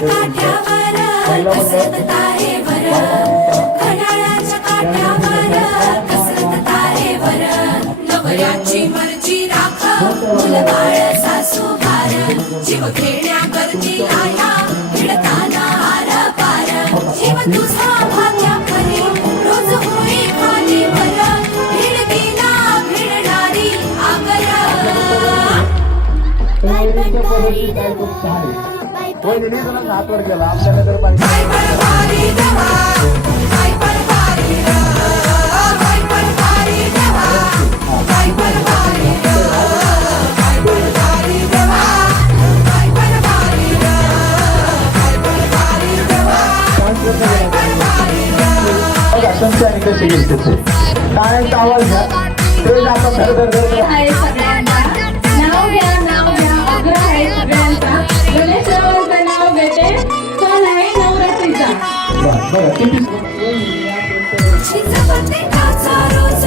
काठ्यावर कसरत तारेवर, घड्याळाच्या काठ्यावर कसरत तारेवर, नवऱ्याची मर्जी राख मुलबाळ सासू भार, जीव घेण्याकरती आया भिडताना आर पार, जीव तुझा भाग्या खरी रोज होई खाली वर, भिडकीला भिडणारी आगर. हातवर गेला आपल्याला जर पाहिजे आणि कशी गेली त्याचे काय आवाज घ्या ते आपण धर धर धर आहे सगळ्यांना नाव घ्या आग्रह आहे सगळ्यांचा. गणेशरावांचं नाव घेते सण आहे नवरात्रीचा. बरं किती शिजवते काचा रोज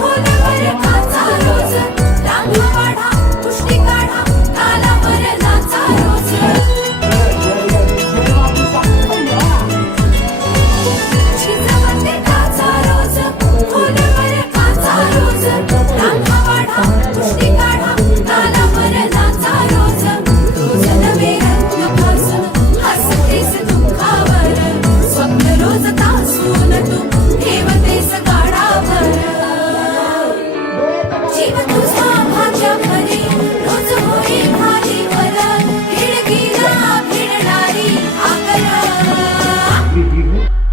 खोलवर काचा रोज, रांगा वाढा कुष्टी काढा तालावर नाचा रोज. शिजवते काचा रोज खोलवर काचा रोज, रांगा वाढा कुष्टी काढा तालावर नाचा रोज. रोज नवे रंग फासून हसतेस दुःखावर, स्वप्न रोज तासून तू ठेवतेस गाडावर. जीव तुझा भाग्या खरी रोज होई खालीवर, भिडकीला भिडणारी आगर.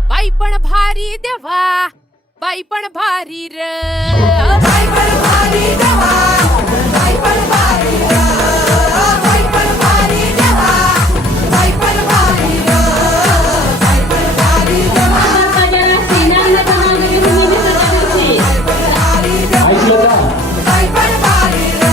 बाई पण भारी देवा, बाई पण भारी र, बाई पण भारी देवा, बाई पण भारी र, बाई पण भारी देवा, बाई पण भारी र, बाई पण भारी देवा, सगळ्यांना सेनांना पाहावं तुम्ही सगळ्यांची. ऐकलं का बाई पण भारी र.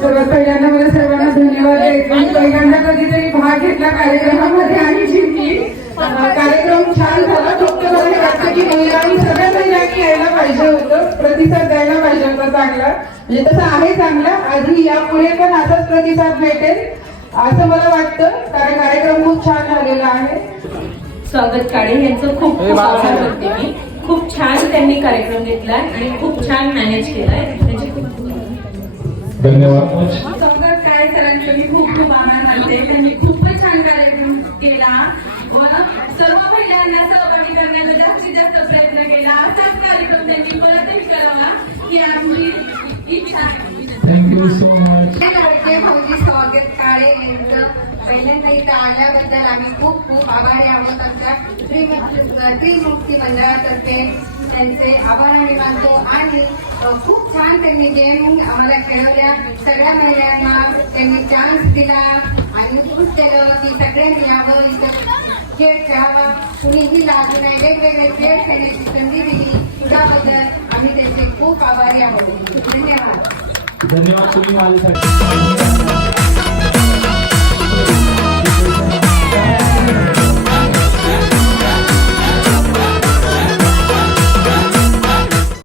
सर्वात पहिल्यांदा मला सर्वांना धन्यवाद द्यायचे. पहिल्यांदा कधीतरी भाग घेतला कार्यक्रमामध्ये आणि जिंकली. कार्यक्रम छान झाला. फक्त मला हे वाटतं की महिलांनी सगळ्या महिलांनी यायला पाहिजे होतं, प्रतिसाद द्यायला पाहिजे होता चांगला. म्हणजे तसं आहे चांगला, आधी यापुढे पण असाच प्रतिसाद भेटेल असं मला वाटतं, कारण कार्यक्रम खूप छान झालेला आहे. स्वागत काळे यांचं खूप खूप आभार करते मी. खूप छान त्यांनी कार्यक्रम घेतलाय आणि खूप छान मॅनेज केलाय. त्यांचे खूप धन्यवाद. स्वागत काळे सरांचे मी खूप खूप आभार मानते. त्यांनी खूपच छान कार्यक्रम केला व सर्व महिलांना सहभागी करण्याचा जास्तीत जास्त प्रयत्न केला. असाच कार्यक्रम त्यांनी परतही करावा ही आमची इच्छा आहे. Thank you so much. लाडके भाऊजी स्वागत काळे यांचं पहिल्यांदा इथं आल्याबद्दल आम्ही खूप खूप आभारी आहोत. आमच्या त्रिमुक्ती मंडळातर्फे त्यांचे आभार आम्ही मानतो. आणि खूप छान त्यांनी गेम आम्हाला खेळवल्या. सगळ्या महिलांना त्यांनी चान्स दिला आणि खूप केलं की सगळ्यांनी यावं, इथं खेळ खेळावा, कुणीही लागू नाही, वेगवेगळे खेळ खेळण्याची संधी दिली. त्याबद्दल आम्ही त्यांचे खूप आभारी आहोत. धन्यवाद. धन्यवाद तुम्ही माझ्यासाठी.